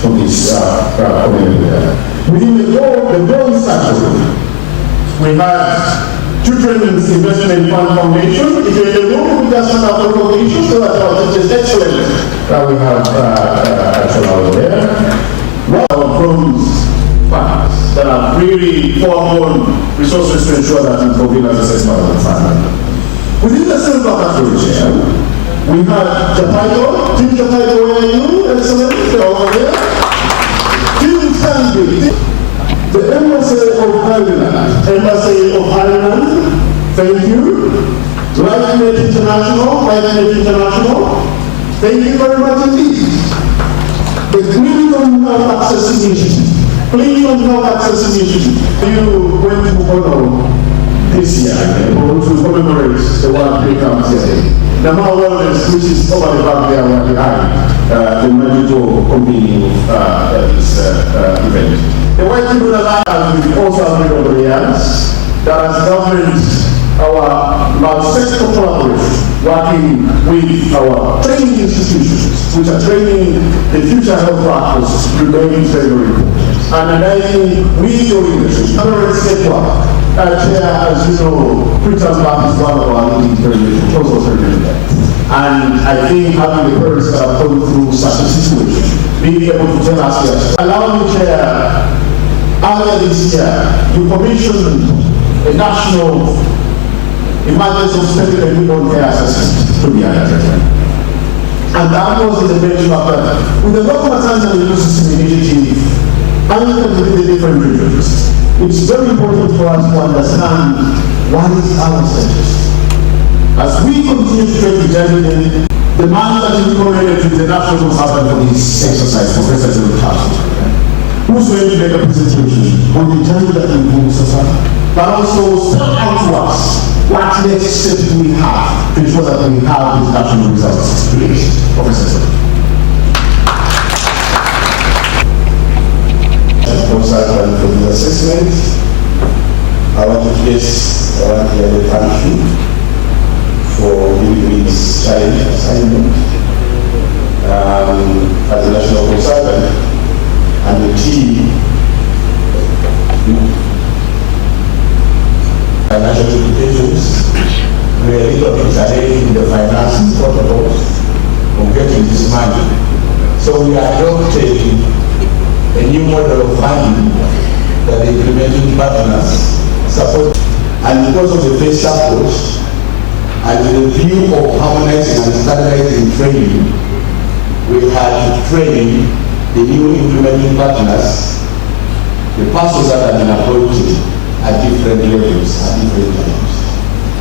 for this community. Within the goal strategy, we had Children's Investment Fund Foundation. If you're in the room, we just have a foundation, so that's our teachers excellent that we have actually over there. One of our programs funds that are really foreground resources to ensure that we fulfill as a Safemotherhood fund. Within the silver category, we have Japaito. Team Japaito, where are you? Excellent. They're over there. Team Stanley. The Embassy of Ireland. Embassy of Ireland. Thank you. LifeNet International. LifeNet International. Thank you very much indeed. The Clean Health Access Initiative. Clean Health Access Initiative. You went to Bono this year to commemorate the World Breakout Day. The Mao Wellness, which is over the back there right behind the magical convening this event. The White People Alliance will also agree on the years that as government, our large sector collaboration, working with our training institutions, which are training the future health practice, remains very, very important. And I think with your leadership, Tolerance Network, Chair, as you know, Freetown Bank is one of our leading proposals for that. And I think having the parents that are going through such a situation, being able to tell us yes. Allow me, Chair, earlier this year, you commissioned a national emergency obstetric and newborn care assessment to be undertaken. And that was in the benchmark that with the local maternal and immune system initiative, and within the different regions, it's very important for us to understand what is our status. As we continue to try to generate the man that is recommended to the national consultant for this exercise, Professor John Carson, who's going to make a presentation on the journey that we move society, but also spell out to us what next steps we have to ensure that we have these national results. Please, Professor. Consultant for the assessment. I want to thank you for giving me this challenge assignment as a national consultant and the team. Financial implications, really articulating the financing protocols of getting this money. So we are adopting a new model of funding that the implementing partners support. And because of the phased approach and with the view of harmonizing and standardizing training, we had to train the new implementing partners, the persons that have been appointed at different levels, at different times.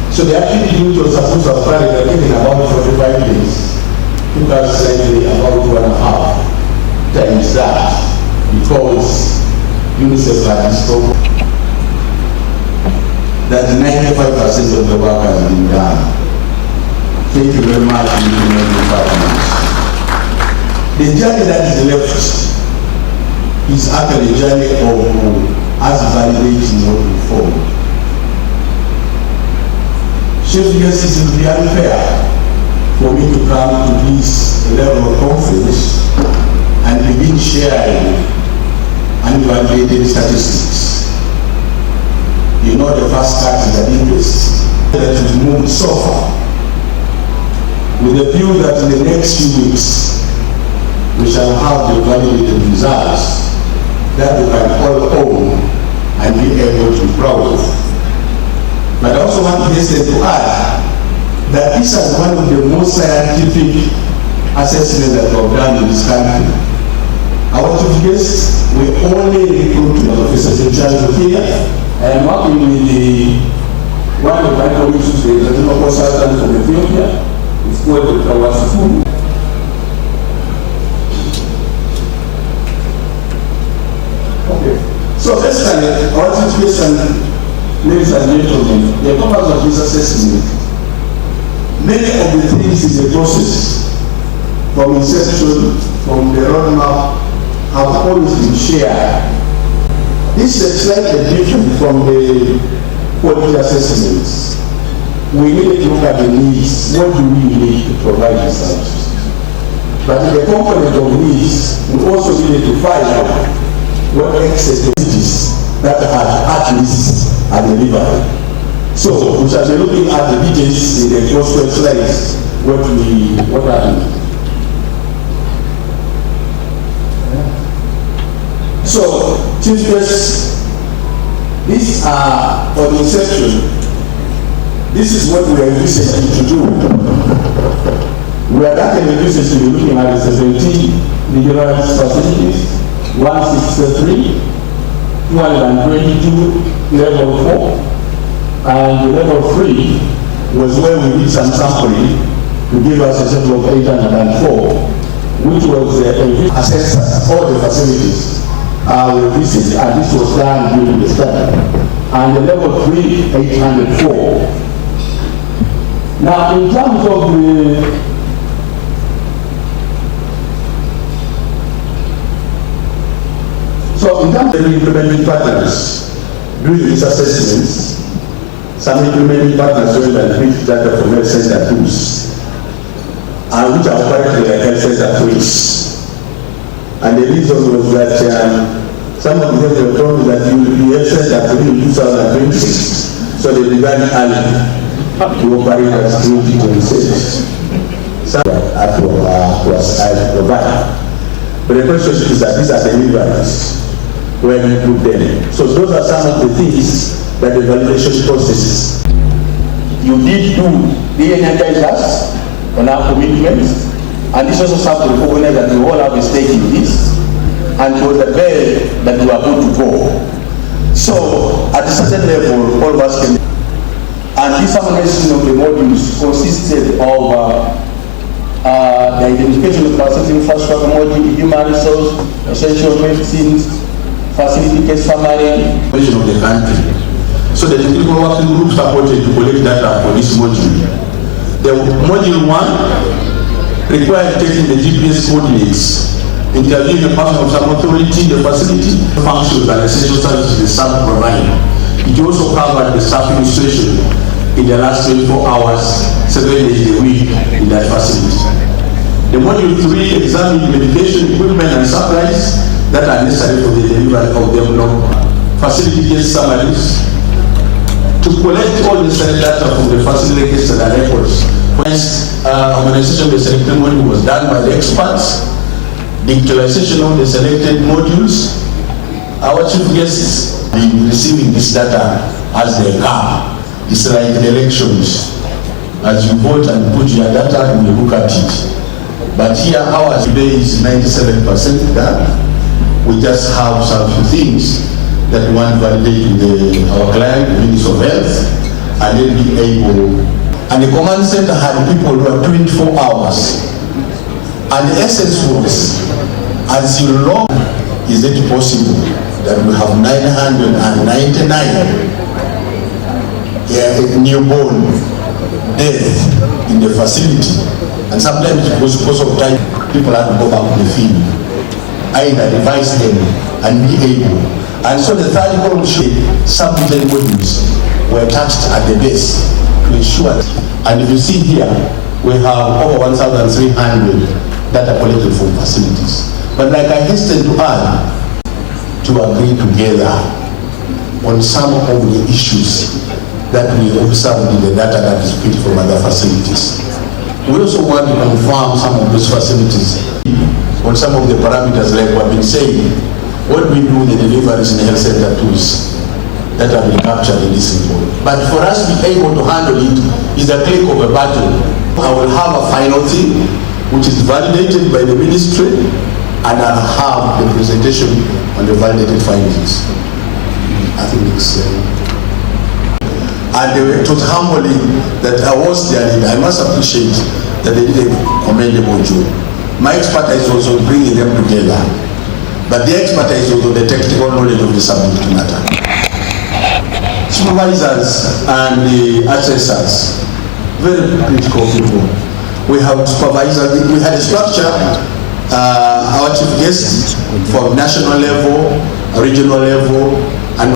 So the activity which was supposed to have started in about 45 days took us slightly about 2.5 times that, because UNICEF had discovered that 95% of the work has been done. Thank you very much for implementing partners. The journey that is left is actually a journey of us validating what we formed. Chief Justice, it would be unfair for me to come to this level of conference and begin sharing unvalidated statistics. You know, the first cut is an interest that has moved so far, with the view that in the next few weeks we shall have the validated results that we can all own and be able to be proud of. But I also want to hasten to add that this is one of the most scientific assessments that we have done in this country. Our chief guest, we only recruit Professor Charles here. I am working with one of my colleagues, the regional consultant from Ethiopia. It's called the Kawasufu. Okay. So basically, our chief guest and ladies and gentlemen, the purpose of this assessment, many of the things in the process, from inception, from the roadmap, have always been shared. This is slightly different from the quality assessments. We need to look at the needs. What do we need to provide these services? But the component of this, we also needed to find out what excess doses that at least are delivered. So we shall be looking at the details in the cross-web slides, what happened. So, Chief Justice, these are, for the inception, this is what we are envisaging to do. We are currently envisaging to be looking at the 17 regional facilities, 163, 222, level 4, and level 3 was where we did some sampling to give us a total of 804, which was assessed all the facilities we visited, and this was done during the study. And the level 3, 804. Now, in terms of the in terms of the implementing partners doing these assessments, some implementing partners will transmit data from health center tools, and which are operated like health center tools. And the reason was that some of them were told that you will be health center in 2026, so they began early to operate as 2026. Some was provided. But the question is that these are deliveries where we put them. So those are some of the things that the validation process. You did de-energize us on our commitments, and this also serves to recognize that we all have a stake in this, and it was a bed that we are going to go. So at a certain level, all of us can. And this examination of the modules consisted of the identification of facility infrastructure module, human resource, essential medicines, facility case summary, of the country. So the technical working group supported to collect data for this module. The module 1 required taking the GPS coordinates, interviewing the person of some authority, the facility, functions and essential services the staff provide. It also covered the staff administration in the last 24 hours, 7 days a week in that facility. The module 3 examined medication, equipment and supplies that are necessary for the delivery of the facility case summaries, to collect all the select data from the facility case and records. First, organization of the selected module was done by the experts. Digitalization of the selected modules. Our chief guests will be receiving this data as they come. It's like the elections. As you vote and put your data, you will look at it. But here, ours today is 97% done. We just have some few things that we want to validate with our client, the Ministry of Health, and then be able. And the command center had people who are 24 hours. And the essence was, as you long is it possible that we have 999 newborn death in the facility, and sometimes because of time, people have to go back to the field, either devise them and be able. And so the third column showed submitted modules were attached at the base to ensure. And if you see here, we have over 1,300 data collected from facilities. But like I hasten to add, to agree together on some of the issues that we observed in the data that is picked from other facilities. We also want to confirm some of those facilities on some of the parameters, like what we've been saying. What we do, the deliveries in the health center tools that have been captured in this report. But for us to be able to handle it is a click of a button. I will have a final thing which is validated by the ministry, and I'll have the presentation on the validated findings. I think it's and it was humbling that I was there. I must appreciate that they did a commendable job. My expertise was on bringing them together, but the expertise was on the technical knowledge of the subject matter. Supervisors and the assessors, very critical people. We have supervisors, we had a structure, our chief guests for national level, regional level, and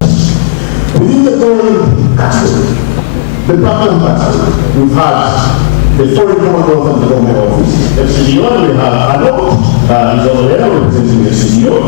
within the whole the problem that we've had the foreign commonwealth and the government office. The CDO, and we have Arnold, he's over there representing the CDO.